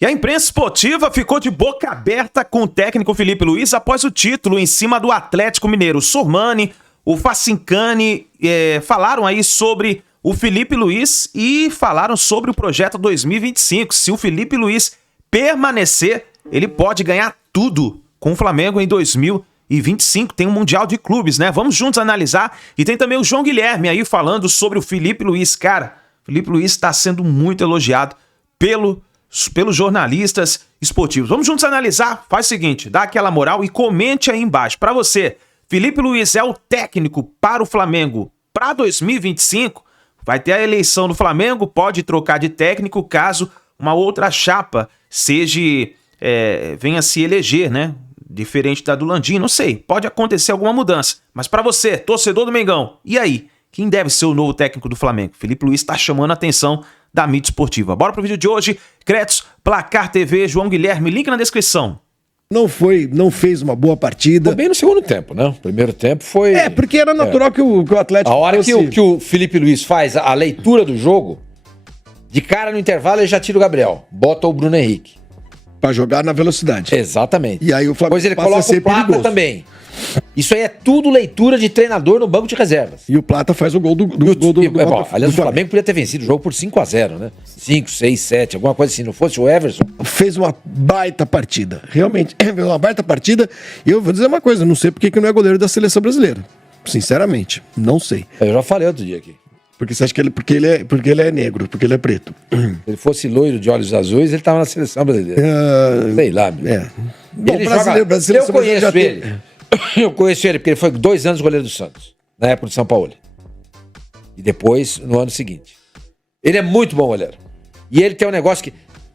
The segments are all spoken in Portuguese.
E a imprensa esportiva ficou de boca aberta com o técnico Felipe Luiz após o título em cima do Atlético Mineiro. O Sormani, o Facincani falaram aí sobre o Felipe Luiz e falaram sobre o projeto 2025. Se o Felipe Luiz permanecer, ele pode ganhar tudo com o Flamengo em 2025. Tem um Mundial de Clubes, né? Vamos juntos analisar. E tem também o João Guilherme aí falando sobre o Felipe Luiz. Cara, o Felipe Luiz está sendo muito elogiado pelos jornalistas esportivos. Vamos juntos analisar? Faz o seguinte, dá aquela moral e comente aí embaixo. Para você, Felipe Luiz é o técnico para o Flamengo para 2025? Vai ter a eleição do Flamengo, pode trocar de técnico caso uma outra chapa venha se eleger, né? Diferente da do Landim, não sei. Pode acontecer alguma mudança. Mas para você, torcedor do Mengão, e aí? Quem deve ser o novo técnico do Flamengo? Felipe Luiz está chamando a atenção da mídia esportiva. Bora pro vídeo de hoje. Créditos, Placar TV, João Guilherme, link na descrição. Não fez uma boa partida. Foi bem no segundo tempo, né? O primeiro tempo foi... porque era natural que o Atlético... A hora que o Felipe Luiz faz a leitura do jogo, de cara no intervalo ele já tira o Gabriel, bota o Bruno Henrique. Pra jogar na velocidade. Exatamente. E aí o Flamengo Pois ele passa a coloca ser o Plata perigoso. também. Isso aí é tudo leitura de treinador no banco de reservas. E o Plata faz o gol do Aliás, o Flamengo podia ter vencido o jogo por 5-0, né? 5, 6, 7, alguma coisa assim. Não fosse o Everson. Fez uma baita partida. Realmente, uma baita partida. E eu vou dizer uma coisa, não sei porque que não é goleiro da seleção brasileira. Sinceramente, não sei. Eu já falei outro dia aqui. Porque você acha que porque ele é negro, porque ele é preto. Se ele fosse loiro de olhos azuis, ele tava na seleção brasileira. Sei lá, meu. Bom, Ele brasileiro, eu conheço ele. Eu conheço ele porque ele foi 2 anos goleiro do Santos, na época do São Paulo. E depois, no ano seguinte. Ele é muito bom goleiro. E ele tem um negócio que,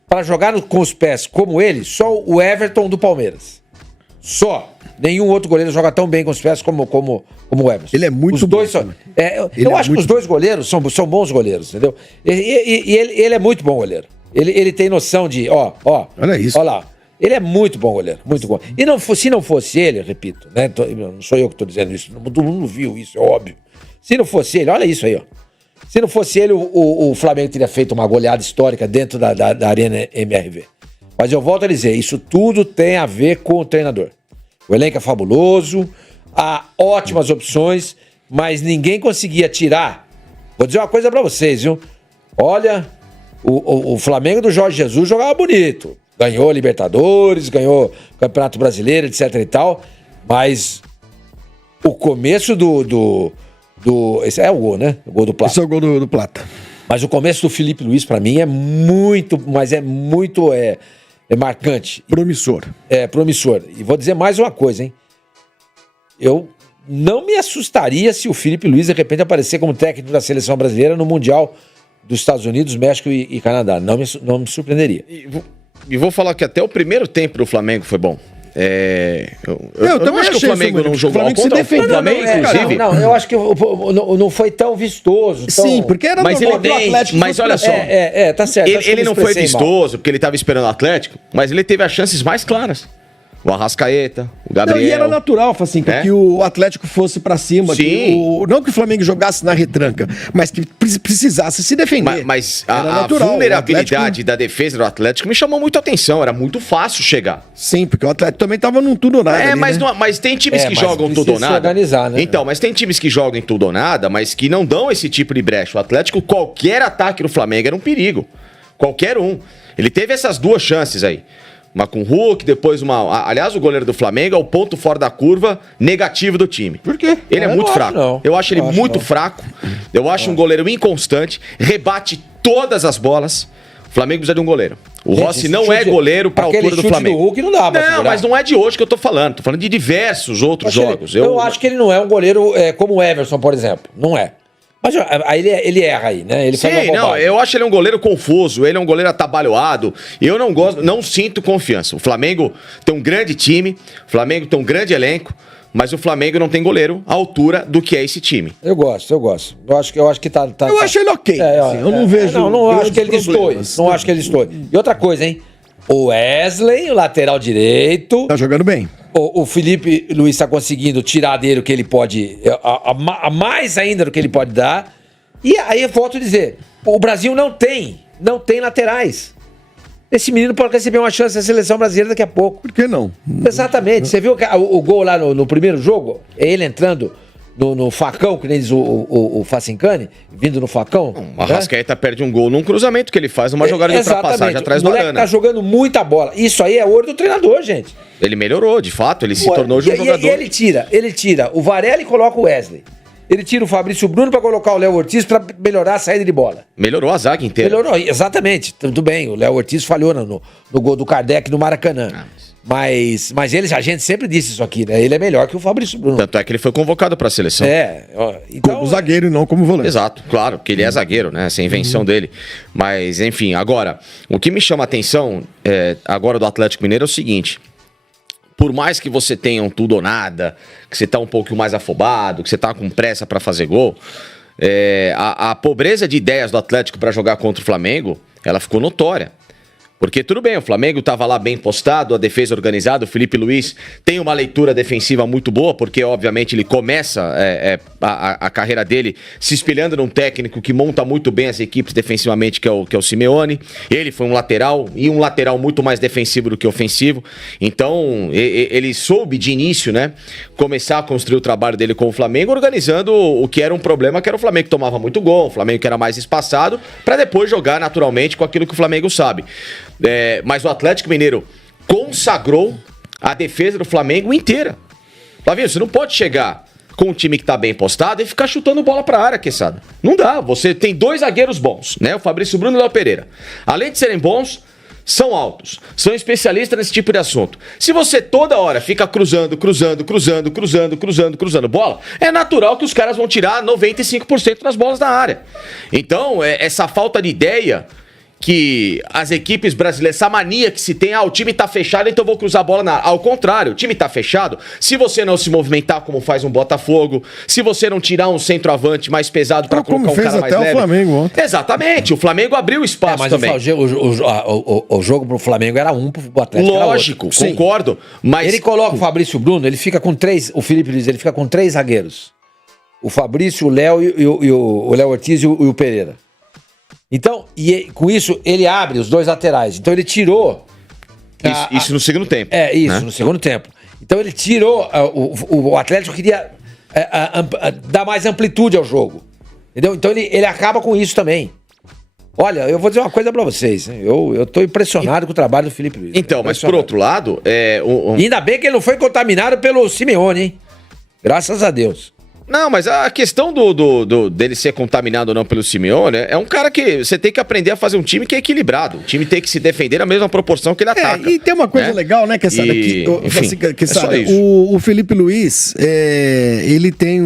para jogar com os pés como ele, só o Everton do Palmeiras. Só. Nenhum outro goleiro joga tão bem com os pés como o Everson. Ele é muito os dois bom. Eu acho que os dois goleiros são bons goleiros, entendeu? E ele é muito bom goleiro. Ele tem noção de, olha isso. Olha lá. Ele é muito bom goleiro, muito bom. E se não fosse ele, repito, né? Não sou eu que estou dizendo isso, todo mundo viu isso, é óbvio. Se não fosse ele, olha isso aí, ó. Se não fosse ele, o Flamengo teria feito uma goleada histórica dentro da Arena MRV. Mas eu volto a dizer, isso tudo tem a ver com o treinador. O elenco é fabuloso, há ótimas opções, mas ninguém conseguia tirar. Vou dizer uma coisa pra vocês, viu? Olha, o Flamengo do Jorge Jesus jogava bonito. Ganhou Libertadores, ganhou Campeonato Brasileiro, etc e tal. Mas o começo esse é o gol, né? O gol do Plata. Esse é o gol do Plata. Mas o começo do Felipe Luiz, pra mim, é muito marcante. Promissor. É, promissor. E vou dizer mais uma coisa, hein? Eu não me assustaria se o Felipe Luiz, de repente, aparecer como técnico da seleção brasileira no Mundial dos Estados Unidos, México e Canadá. Não me surpreenderia. E vou falar que até o primeiro tempo do Flamengo foi bom. Eu não acho que o Flamengo não jogou. O Flamengo se defendeu. O Flamengo, inclusive... Não, eu acho que não foi tão vistoso. Sim, porque era mas ele tem, mas olha só. Tá certo. Ele não foi vistoso, porque ele estava esperando o Atlético, mas ele teve as chances mais claras. O Arrascaeta, o Gabriel... Não, e era natural, assim, que o Atlético fosse pra cima. Sim. Não que o Flamengo jogasse na retranca, mas que precisasse se defender. Mas a vulnerabilidade da defesa do Atlético me chamou muito a atenção. Era muito fácil chegar. Sim, porque o Atlético também tava num tudo ou nada. Mas tem times que jogam tudo ou nada. Organizar, né? Então, mas tem times que jogam em tudo ou nada, mas que não dão esse tipo de brecha. O Atlético, qualquer ataque do Flamengo era um perigo. Qualquer um. Ele teve essas 2 chances aí. Uma com o Hulk, depois uma... Aliás, o goleiro do Flamengo é o ponto fora da curva negativo do time. Por quê? Ele é muito fraco. Eu acho ele muito fraco. Eu acho um goleiro inconstante. Rebate todas as bolas. O Flamengo precisa de um goleiro. O Rossi não é goleiro pra altura do Flamengo. Do Hulk não dá pra segurar. Mas não é de hoje que eu tô falando. Tô falando de diversos outros jogos. Eu acho que ele não é um goleiro como o Everson, por exemplo. Não é. Mas aí ele erra aí, né? Ele faz uma bobagem. Eu acho ele um goleiro confuso, ele é um goleiro atabalhoado. Eu não sinto confiança. O Flamengo tem um grande time, o Flamengo tem um grande elenco, mas o Flamengo não tem goleiro à altura do que é esse time. Eu gosto. Eu acho que tá. Eu acho ele ok. Eu não vejo. Não acho que ele destoie. Não acho que ele destoie. E outra coisa, hein? O Wesley, o lateral direito. Tá jogando bem. O Felipe Luiz está conseguindo tirar dele o que ele pode, a mais ainda do que ele pode dar. E aí eu volto a dizer, o Brasil não tem laterais. esse menino pode receber uma chance na seleção brasileira daqui a pouco. Por que não? Exatamente. Você viu o gol lá no primeiro jogo? É ele entrando no facão, que nem diz o Facincani, vindo no facão. O Arrascaeta perde um gol num cruzamento que ele faz, uma jogada de ultrapassagem atrás do Arana. Tá jogando muita bola. Isso aí é ouro do treinador, gente. Ele melhorou, de fato, ele se tornou um jogador. E ele tira o Varela e coloca o Wesley. Ele tira o Fabrício Bruno pra colocar o Léo Ortiz pra melhorar a saída de bola. Melhorou a zaga inteira. Melhorou, exatamente. Tudo bem, o Léo Ortiz falhou no gol do Kardec no Maracanã. Mas a gente sempre disse isso aqui, né? Ele é melhor que o Fabrício Bruno. Tanto é que ele foi convocado pra seleção. Então, como zagueiro e não como volante. Exato, claro, porque ele é zagueiro, né? Essa é a invenção dele. Mas, enfim, agora, o que me chama a atenção agora do Atlético Mineiro é o seguinte. Por mais que você tenha um tudo ou nada, que você tá um pouco mais afobado, que você tá com pressa pra fazer gol, a pobreza de ideias do Atlético pra jogar contra o Flamengo, ela ficou notória. Porque tudo bem, o Flamengo estava lá bem postado, a defesa organizada, o Felipe Luiz tem uma leitura defensiva muito boa, porque obviamente ele começa a carreira dele se espelhando num técnico que monta muito bem as equipes defensivamente, que é o Simeone. Ele foi um lateral, e um lateral muito mais defensivo do que ofensivo. Então, ele soube de início, né, começar a construir o trabalho dele com o Flamengo, organizando o que era um problema, que era o Flamengo que tomava muito gol, o Flamengo que era mais espaçado, para depois jogar naturalmente com aquilo que o Flamengo sabe. Mas o Atlético Mineiro consagrou a defesa do Flamengo inteira. Flavinho, você não pode chegar com um time que tá bem postado e ficar chutando bola pra área, Quesada. Não dá. Você tem dois zagueiros bons, né? O Fabrício Bruno e o Léo Pereira. Além de serem bons, são altos, são especialistas nesse tipo de assunto. Se você toda hora fica cruzando bola, é natural que os caras vão tirar 95% das bolas da área. Então, essa falta de ideia que as equipes brasileiras, essa mania que se tem, o time tá fechado, então eu vou cruzar a bola na área. Ao contrário, o time tá fechado, se você não se movimentar como faz um Botafogo, se você não tirar um centroavante mais pesado pra colocar um cara mais leve. O Flamengo ontem. Exatamente, o Flamengo abriu espaço mas também. O jogo pro Flamengo era um, pro Atlético lógico, era concordo. Mas ele coloca o Fabrício Bruno, ele fica com o Felipe Luiz, ele fica com 3 zagueiros. O Fabrício, o Léo e o Léo Ortiz e o Pereira. Então, com isso, ele abre os 2 laterais. Então, ele tirou... Isso no segundo tempo. No segundo tempo. Então, ele tirou... O Atlético queria dar mais amplitude ao jogo. Entendeu? Então, ele acaba com isso também. Olha, eu vou dizer uma coisa pra vocês. Hein? Eu tô impressionado com o trabalho do Felipe Luiz. Então, mas por outro lado... E ainda bem que ele não foi contaminado pelo Simeone, hein? Graças a Deus. Não, mas a questão dele ser contaminado ou não pelo Simeone é um cara que você tem que aprender a fazer um time que é equilibrado. O time tem que se defender na mesma proporção que ele ataca. E tem uma coisa legal, né, Quesada? O Felipe Luiz, ele tem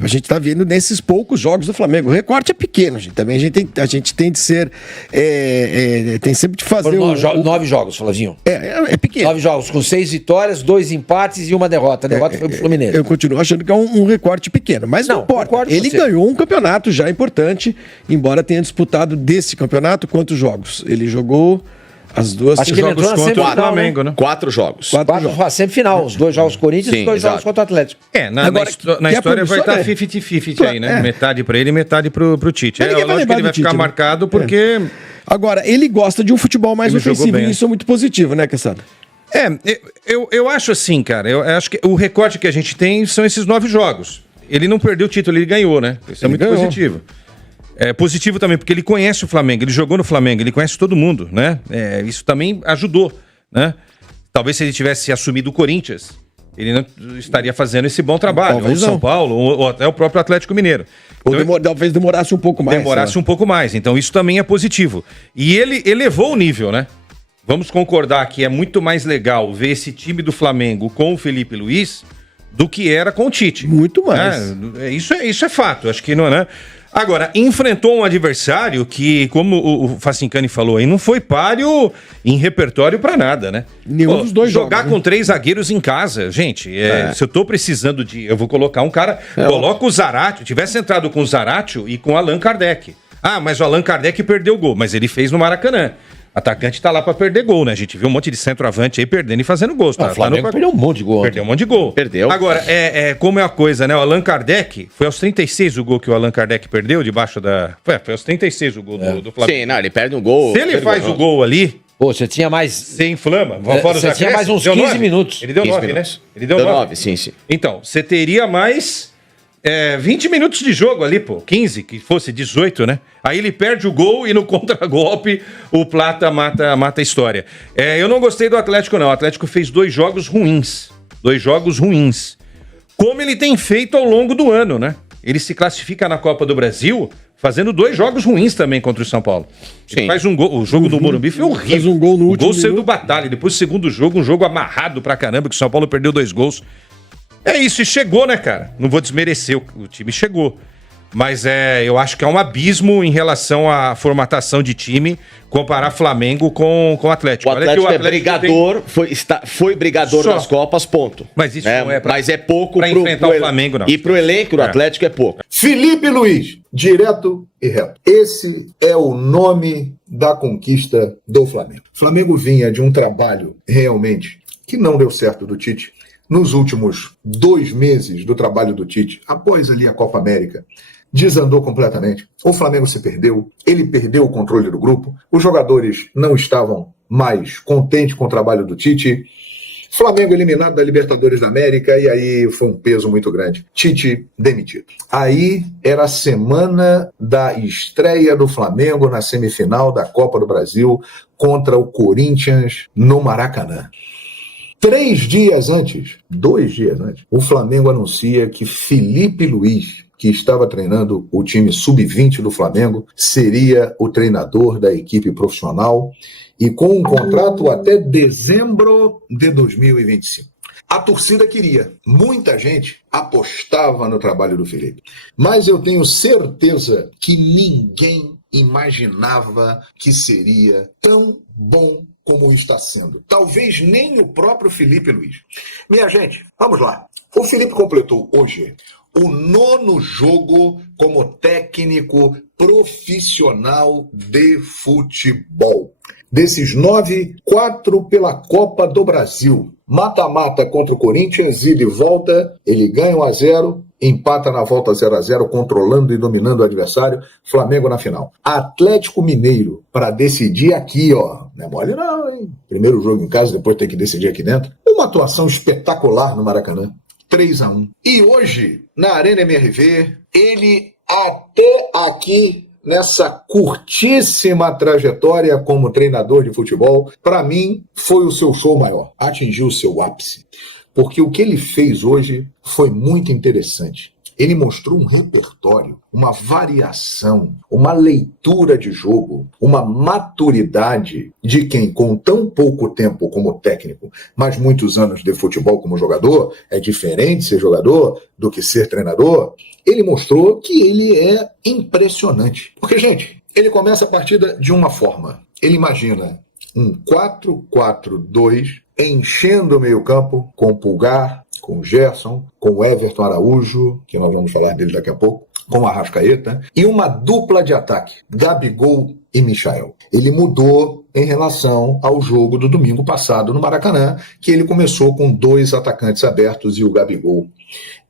a gente tá vendo nesses poucos jogos do Flamengo. O recorte é pequeno, gente. Também a gente tem de ser... tem sempre de fazer... 9 jogos, Flavinho. É pequeno. 9 jogos, com 6 vitórias, 2 empates e 1 derrota. A derrota foi pro Fluminense. Eu continuo achando que é um recorte pequeno, mas não importa. Ele ganhou um campeonato já importante, embora tenha disputado desse campeonato quantos jogos? Ele jogou as duas jogos contra o Flamengo, né? 4 jogos. 4 jogos. A semifinal, os 2 jogos Corinthians e os 2 jogos contra o Atlético. Na história vai estar 50-50 aí, né? Metade pra ele e metade pro Tite. Lógico que ele vai ficar marcado porque... Agora, ele gosta de um futebol mais ofensivo e isso é muito positivo, né, Quesada? Eu acho assim, cara. Eu acho que o recorte que a gente tem são esses 9 jogos. Ele não perdeu o título, ele ganhou, né? Isso é muito positivo. É positivo também, porque ele conhece o Flamengo, ele jogou no Flamengo, ele conhece todo mundo, né? Isso também ajudou, né? Talvez se ele tivesse assumido o Corinthians, ele não estaria fazendo esse bom trabalho. Ou São Paulo, ou até o próprio Atlético Mineiro. Então, talvez demorasse um pouco mais. Um pouco mais, então isso também é positivo. E ele elevou o nível, né? Vamos concordar que é muito mais legal ver esse time do Flamengo com o Felipe Luiz do que era com o Tite. Muito mais. Isso é fato, acho que não é, né? Agora, enfrentou um adversário que, como o Facincani falou aí, não foi páreo em repertório pra nada, né? Nenhum dos dois jogar jogos, com 3 zagueiros em casa, gente, se eu tô precisando eu vou colocar um cara, coloca o Zaratio, tivesse entrado com o Zaratio e com o Allan Kardec. Mas o Allan Kardec perdeu o gol, mas ele fez no Maracanã. Atacante tá lá pra perder gol, né? A gente viu um monte de centroavante aí perdendo e fazendo gols. O Flamengo perdeu um monte de gol. Perdeu um monte de gol. Perdeu. Agora, como é a coisa, né? O Allan Kardec, foi aos 36 o gol que o Allan Kardec perdeu debaixo da... Foi aos 36 o gol do Flamengo. Sim, não, ele perde um gol. Se ele faz o gol ali, Pô, você tinha mais... Você inflama. Fora Você os tinha mais uns deu 15 9? minutos. Ele deu 15 9, né? minutos. Ele deu Deu 9. 9, sim. Então, você teria mais 20 minutos de jogo ali, pô. 15, que fosse 18, né? Aí ele perde o gol e no contragolpe o Plata mata a história. Eu não gostei do Atlético, não. O Atlético fez 2 jogos ruins. 2 jogos ruins. Como ele tem feito ao longo do ano, né? Ele se classifica na Copa do Brasil fazendo 2 jogos ruins também contra o São Paulo. Ele faz um gol. O jogo do Morumbi foi horrível. Faz um gol no último gol saiu do minuto. Batalha. Depois do segundo jogo, um jogo amarrado pra caramba, que o São Paulo perdeu 2 gols. É isso, e chegou, né, cara? Não vou desmerecer, o time chegou. Mas eu acho que é um abismo em relação à formatação de time comparar Flamengo com o Atlético. O Atlético é brigador, foi brigador Só. nas Copas, ponto. Mas isso não é pra- mas é pouco pra enfrentar o Flamengo, não. E pro elenco do Atlético é pouco. Felipe Luiz, direto e reto. Esse é o nome da conquista do Flamengo. O Flamengo vinha de um trabalho realmente que não deu certo do Tite. Nos últimos 2 meses do trabalho do Tite, após ali a Copa América, desandou completamente. O Flamengo se perdeu, ele perdeu o controle do grupo, os jogadores não estavam mais contentes com o trabalho do Tite. Flamengo eliminado da Libertadores da América, e aí foi um peso muito grande. Tite demitido. Aí era a semana da estreia do Flamengo na semifinal da Copa do Brasil contra o Corinthians no Maracanã. 2 dias antes, o Flamengo anuncia que Felipe Luiz, que estava treinando o time sub-20 do Flamengo, seria o treinador da equipe profissional e com um contrato até dezembro de 2025. A torcida queria, muita gente apostava no trabalho do Felipe, mas eu tenho certeza que ninguém imaginava que seria tão bom como está sendo. Talvez nem o próprio Felipe Luiz. Minha gente, vamos lá. O Felipe completou hoje o 9º jogo como técnico profissional de futebol. Desses 9, 4 pela Copa do Brasil. Mata-mata contra o Corinthians, ida e volta, ele ganha 1-0, empata na volta 0-0, controlando e dominando o adversário, Flamengo na final. Atlético Mineiro, para decidir aqui, ó, não é mole não, hein? Primeiro jogo em casa, depois tem que decidir aqui dentro. Uma atuação espetacular no Maracanã, 3-1. E hoje, na Arena MRV, ele até aqui, nessa curtíssima trajetória como treinador de futebol, para mim, foi o seu show maior. Atingiu o seu ápice. Porque o que ele fez hoje foi muito interessante. Ele mostrou um repertório, uma variação, uma leitura de jogo, uma maturidade de quem, com tão pouco tempo como técnico, mas muitos anos de futebol como jogador, é diferente ser jogador do que ser treinador. Ele mostrou que ele é impressionante. Porque, gente, ele começa a partida de uma forma. Ele imagina um 4-4-2, enchendo o meio-campo com o Pulgar, com o Gerson, com o Everton Araújo, que nós vamos falar dele daqui a pouco, com o Arrascaeta, e uma dupla de ataque, Gabigol e Michael. Ele mudou em relação ao jogo do domingo passado no Maracanã, que ele começou com 2 atacantes abertos e o Gabigol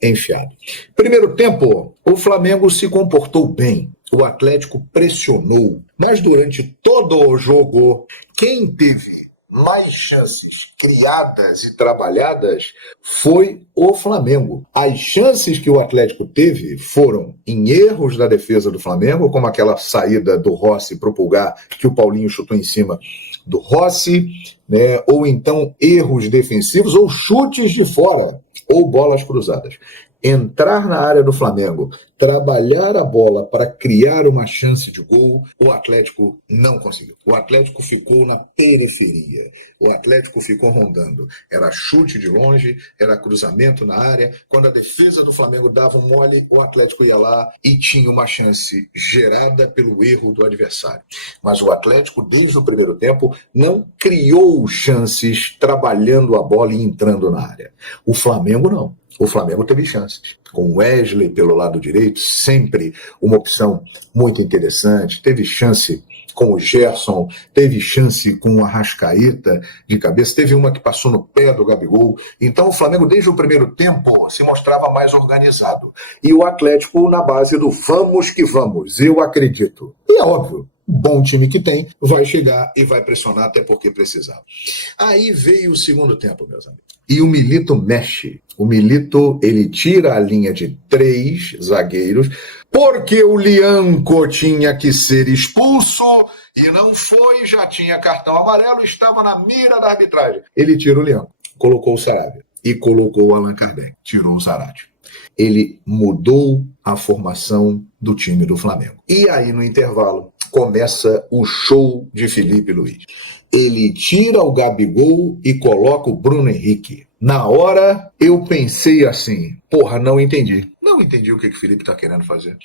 enfiado. Primeiro tempo, o Flamengo se comportou bem. O Atlético pressionou, mas durante todo o jogo, quem teve mais chances criadas e trabalhadas foi o Flamengo. As chances que o Atlético teve foram em erros da defesa do Flamengo, como aquela saída do Rossi para o Pulgar, que o Paulinho chutou em cima do Rossi, né? Ou então erros defensivos, ou chutes de fora, ou bolas cruzadas. Entrar na área do Flamengo, trabalhar a bola para criar uma chance de gol, o Atlético não conseguiu. O Atlético ficou na periferia. O Atlético ficou rondando. Era chute de longe, era cruzamento na área. Quando a defesa do Flamengo dava um mole, o Atlético ia lá e tinha uma chance gerada pelo erro do adversário. Mas o Atlético, desde o primeiro tempo, não criou chances trabalhando a bola e entrando na área. O Flamengo não. O Flamengo teve chances. Com o Wesley pelo lado direito, sempre uma opção muito interessante. Teve chance com o Gerson, teve chance com o Arrascaeta de cabeça, teve uma que passou no pé do Gabigol. Então o Flamengo, desde o primeiro tempo, se mostrava mais organizado. E o Atlético na base do vamos que vamos, eu acredito. E é óbvio, bom time que tem, vai chegar e vai pressionar até porque precisava. Aí veio o segundo tempo, meus amigos. E o Milito mexe. O Milito, ele tira a linha de 3 zagueiros, porque o Lianco tinha que ser expulso e não foi, já tinha cartão amarelo, estava na mira da arbitragem. Ele tira o Lianco, colocou o Sarabia e colocou o Allan Kardec, tirou o Zarate. Ele mudou a formação do time do Flamengo. E aí, no intervalo, começa o show de Felipe Luiz. Ele tira o Gabigol e coloca o Bruno Henrique. Na hora, eu pensei assim, porra, não entendi. Não entendi o que o Felipe está querendo fazer.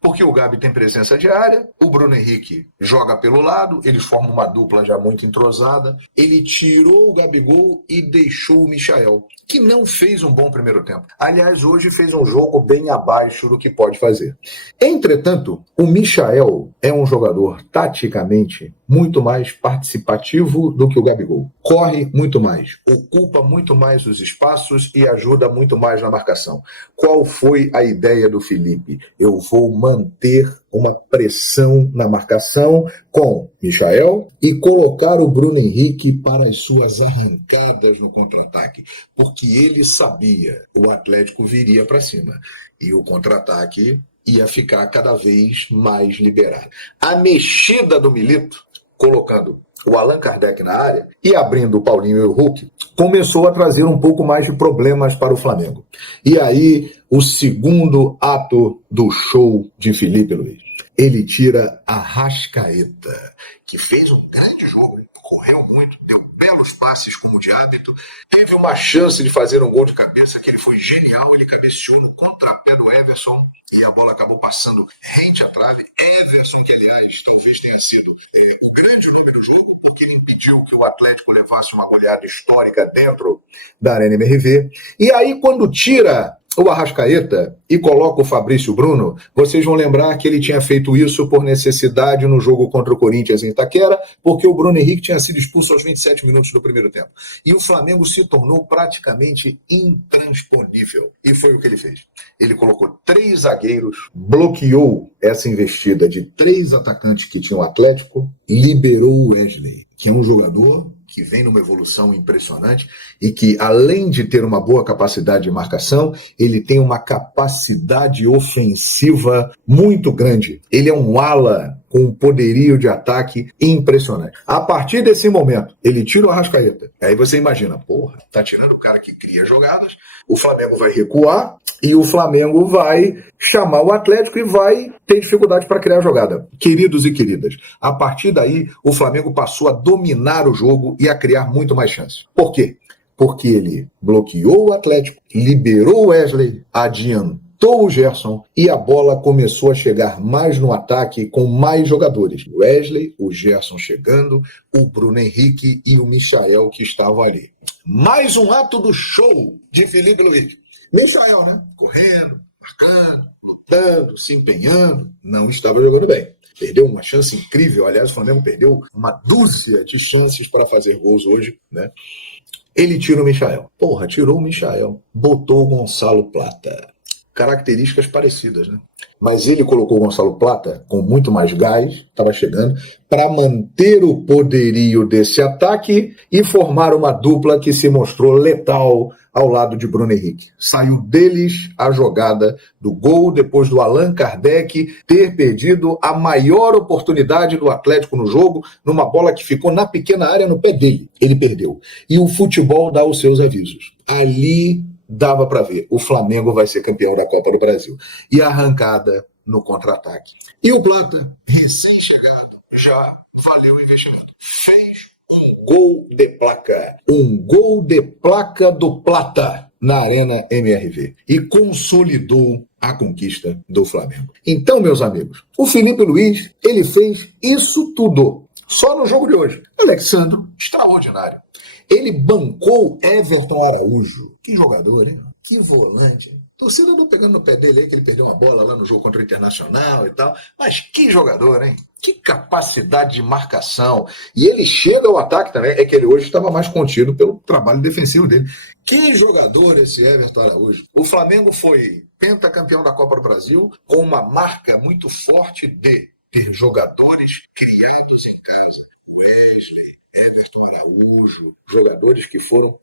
Porque o Gabi tem presença de área, o Bruno Henrique joga pelo lado, eles formam uma dupla já muito entrosada. Ele tirou o Gabigol e deixou o Michael, que não fez um bom primeiro tempo. Aliás, hoje fez um jogo bem abaixo do que pode fazer. Entretanto, o Michael é um jogador, taticamente, muito mais participativo do que o Gabigol. Corre muito mais, ocupa muito mais os espaços e ajuda muito mais na marcação. Qual foi a ideia do Felipe? Eu vou manter uma pressão na marcação com Michael e colocar o Bruno Henrique para as suas arrancadas no contra-ataque, porque ele sabia que o Atlético viria para cima e o contra-ataque ia ficar cada vez mais liberado. A mexida do Milito, colocando o Allan Kardec na área e abrindo o Paulinho e o Hulk, começou a trazer um pouco mais de problemas para o Flamengo. E aí, o segundo ato do show de Felipe Luiz. Ele tira a Arrascaeta, que fez um grande jogo, correu muito, deu belos passes como de hábito, teve uma chance de fazer um gol de cabeça que ele foi genial, ele cabeceou no contrapé do Everson e a bola acabou passando rente à trave. Everson, que aliás talvez tenha sido o grande nome do jogo, porque ele impediu que o Atlético levasse uma goleada histórica dentro da Arena MRV. E aí quando tira o Arrascaeta e coloca o Fabrício Bruno, vocês vão lembrar que ele tinha feito isso por necessidade no jogo contra o Corinthians em Itaquera, porque o Bruno Henrique tinha sido expulso aos 27 minutos do primeiro tempo. E o Flamengo se tornou praticamente intransponível. E foi o que ele fez. Ele colocou 3 zagueiros, bloqueou essa investida de 3 atacantes que tinham o Atlético, liberou o Wesley, que é um jogador que vem numa evolução impressionante e que, além de ter uma boa capacidade de marcação, ele tem uma capacidade ofensiva muito grande. Ele é um ala com um poderio de ataque impressionante. A partir desse momento, ele tira o Arrascaeta. Aí você imagina, porra, tá tirando o cara que cria jogadas, o Flamengo vai recuar e o Flamengo vai chamar o Atlético e vai ter dificuldade para criar jogada. Queridos e queridas, a partir daí, o Flamengo passou a dominar o jogo e a criar muito mais chances. Por quê? Porque ele bloqueou o Atlético, liberou o Wesley, adiantou o Gerson e a bola começou a chegar mais no ataque com mais jogadores. O Wesley, o Gerson chegando, o Bruno Henrique e o Michael que estavam ali. Mais um ato do show de Felipe Luiz. Michael, né? Correndo, marcando, lutando, se empenhando, não estava jogando bem. Perdeu uma chance incrível. Aliás, o Flamengo perdeu uma dúzia de chances para fazer gols hoje, né? Ele tira o Michael. Porra, tirou o Michael. Botou o Gonçalo Plata. Características parecidas, né? Mas ele colocou o Gonçalo Plata com muito mais gás, estava chegando, para manter o poderio desse ataque e formar uma dupla que se mostrou letal ao lado de Bruno Henrique. Saiu deles a jogada do gol, depois do Allan Kardec ter perdido a maior oportunidade do Atlético no jogo, numa bola que ficou na pequena área no pé dele. Ele perdeu. E o futebol dá os seus avisos. Ali dava para ver, o Flamengo vai ser campeão da Copa do Brasil. E a arrancada no contra-ataque. E o Plata, recém-chegado, já valeu o investimento. Fez um gol de placa. Um gol de placa do Plata na Arena MRV. E consolidou a conquista do Flamengo. Então, meus amigos, o Felipe Luiz, ele fez isso tudo. Só no jogo de hoje. Alexandro, extraordinário. Ele bancou Everton Araújo. Que jogador, hein? Que volante. Torcida não pegando no pé dele aí, que ele perdeu uma bola lá no jogo contra o Internacional e tal. Mas que jogador, hein? Que capacidade de marcação. E ele chega ao ataque também. É que ele hoje estava mais contido pelo trabalho defensivo dele. Que jogador esse Everton Araújo. O Flamengo foi pentacampeão da Copa do Brasil com uma marca muito forte de ter jogadores criados em casa. Wesley, Everton Araújo, jogadores que foram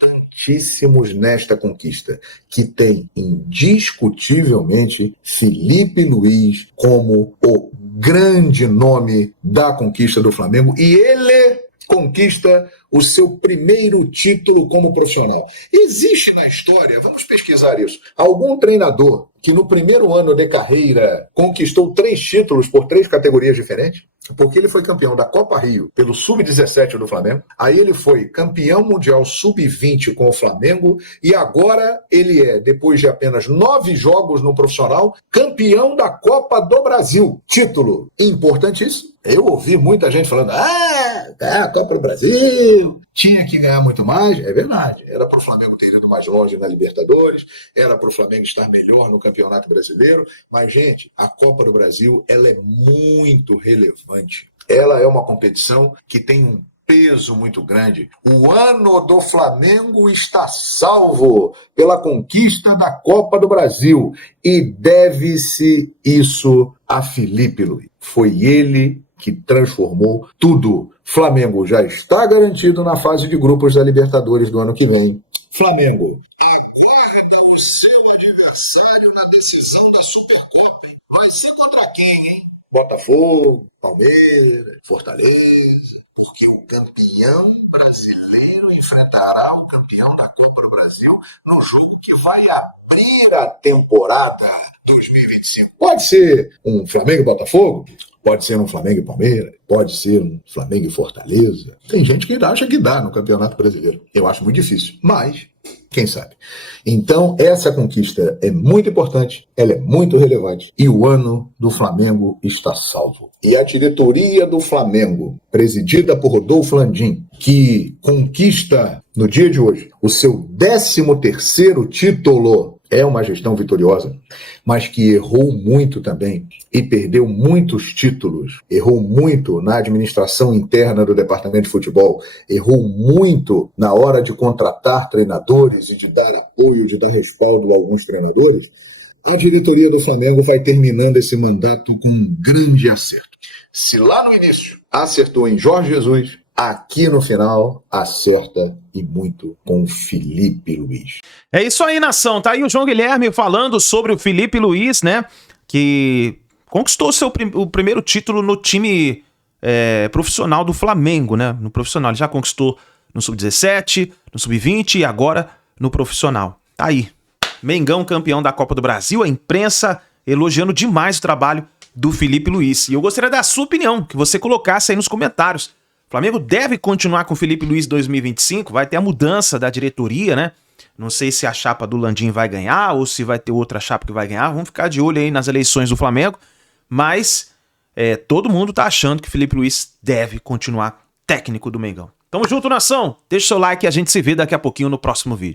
importantíssimos nesta conquista, que tem indiscutivelmente Felipe Luiz como o grande nome da conquista do Flamengo, e ele conquista o seu primeiro título como profissional. Existe na história, vamos pesquisar isso, algum treinador que no primeiro ano de carreira conquistou 3 títulos por 3 categorias diferentes? Porque ele foi campeão da Copa Rio pelo Sub-17 do Flamengo, aí ele foi campeão mundial Sub-20 com o Flamengo, e agora ele é, depois de apenas 9 jogos no profissional, campeão da Copa do Brasil. Título importantíssimo. Eu ouvi muita gente falando, a Copa do Brasil tinha que ganhar muito mais. É verdade, era para o Flamengo ter ido mais longe na Libertadores, era para o Flamengo estar melhor no Campeonato Brasileiro, mas, gente, a Copa do Brasil, ela é muito relevante. Ela é uma competição que tem um peso muito grande. O ano do Flamengo está salvo pela conquista da Copa do Brasil, e deve-se isso a Felipe Luiz. Foi ele que transformou tudo. Flamengo já está garantido na fase de grupos da Libertadores do ano que vem. Flamengo, aguarda o seu adversário na decisão da Supercopa. Vai ser contra quem, hein? Botafogo, Palmeiras, Fortaleza. Porque o campeão brasileiro enfrentará o campeão da Copa do Brasil no jogo que vai abrir a temporada 2025. Pode ser um Flamengo e Botafogo, pode ser um Flamengo e Palmeiras, pode ser um Flamengo e Fortaleza. Tem gente que acha que dá no Campeonato Brasileiro. Eu acho muito difícil, mas quem sabe. Então, essa conquista é muito importante, ela é muito relevante, e o ano do Flamengo está salvo. E a diretoria do Flamengo, presidida por Rodolfo Landim, que conquista no dia de hoje o seu 13º título, é uma gestão vitoriosa, mas que errou muito também e perdeu muitos títulos, errou muito na administração interna do departamento de futebol, errou muito na hora de contratar treinadores e de dar apoio, de dar respaldo a alguns treinadores. A diretoria do Flamengo vai terminando esse mandato com um grande acerto. Se lá no início acertou em Jorge Jesus, aqui no final acerta e muito com o Felipe Luiz. É isso aí, nação. Tá aí o João Guilherme falando sobre o Felipe Luiz, né? Que conquistou o primeiro título no time profissional do Flamengo, né? No profissional. Ele já conquistou no Sub-17, no Sub-20 e agora no profissional. Tá aí. Mengão campeão da Copa do Brasil. A imprensa elogiando demais o trabalho do Felipe Luiz. E eu gostaria da sua opinião, que você colocasse aí nos comentários. O Flamengo deve continuar com o Felipe Luiz em 2025, vai ter a mudança da diretoria, né? Não sei se a chapa do Landim vai ganhar ou se vai ter outra chapa que vai ganhar. Vamos ficar de olho aí nas eleições do Flamengo. Mas todo mundo tá achando que o Felipe Luiz deve continuar técnico do Mengão. Tamo junto, nação. Deixa o seu like e a gente se vê daqui a pouquinho no próximo vídeo.